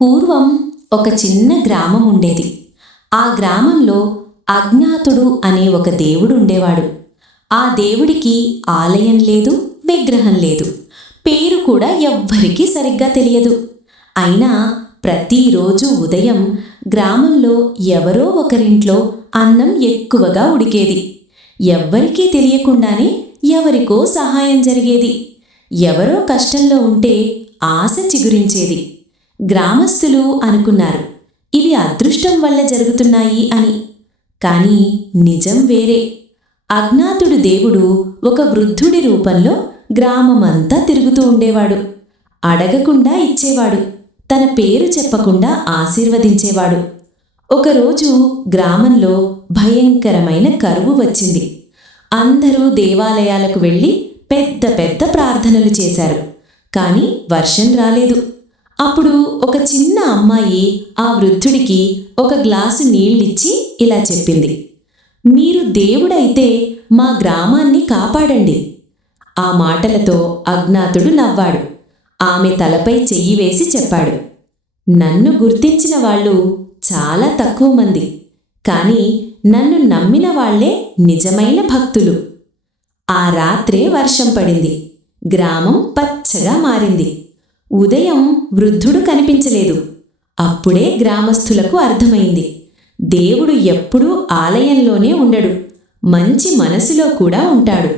పూర్వం ఒక చిన్న గ్రామం ఉండేది. ఆ గ్రామంలో అజ్ఞాతుడు అనే ఒక దేవుడు ఉండేవాడు. ఆ దేవుడికి ఆలయం లేదు, విగ్రహం లేదు, పేరు కూడా ఎవ్వరికీ సరిగ్గా తెలియదు. అయినా ప్రతిరోజు ఉదయం గ్రామంలో ఎవరో ఒకరింట్లో అన్నం ఎక్కువగా ఉడికేది. ఎవ్వరికీ తెలియకుండానే ఎవరికో సహాయం జరిగేది. ఎవరో కష్టంలో ఉంటే ఆశ చిగురించేది. గ్రామస్తులు అనుకున్నారు, ఇవి అదృష్టం వల్ల జరుగుతున్నాయి అని. కానీ నిజం వేరే. అజ్ఞాతుడు దేవుడు ఒక వృద్ధుడి రూపంలో గ్రామమంతా తిరుగుతూ ఉండేవాడు. అడగకుండా ఇచ్చేవాడు, తన పేరు చెప్పకుండా ఆశీర్వదించేవాడు. ఒకరోజు గ్రామంలో భయంకరమైన కరువు వచ్చింది. అందరూ దేవాలయాలకు వెళ్ళి పెద్ద పెద్ద ప్రార్థనలు చేశారు. కానీ వర్షం రాలేదు. అప్పుడు ఒక చిన్న అమ్మాయి ఆ వృద్ధుడికి ఒక గ్లాసు నీళ్ళిచ్చి ఇలా చెప్పింది, మీరు దేవుడైతే మా గ్రామాన్ని కాపాడండి. ఆ మాటలతో అజ్ఞాతుడు నవ్వాడు. ఆమె తలపై చెయ్యి వేసి చెప్పాడు, నన్ను గుర్తించిన వాళ్ళు చాలా తక్కువ మంది, కానీ నన్ను నమ్మిన వాళ్లే నిజమైన భక్తులు. ఆ రాత్రే వర్షం పడింది. గ్రామం పచ్చగా మారింది. ఉదయం వృద్ధుడు కనిపించలేదు. అప్పుడే గ్రామస్థులకు అర్థమైంది, దేవుడు ఎప్పుడూ ఆలయంలోనే ఉండడు, మంచి మనసులో కూడా ఉంటాడు.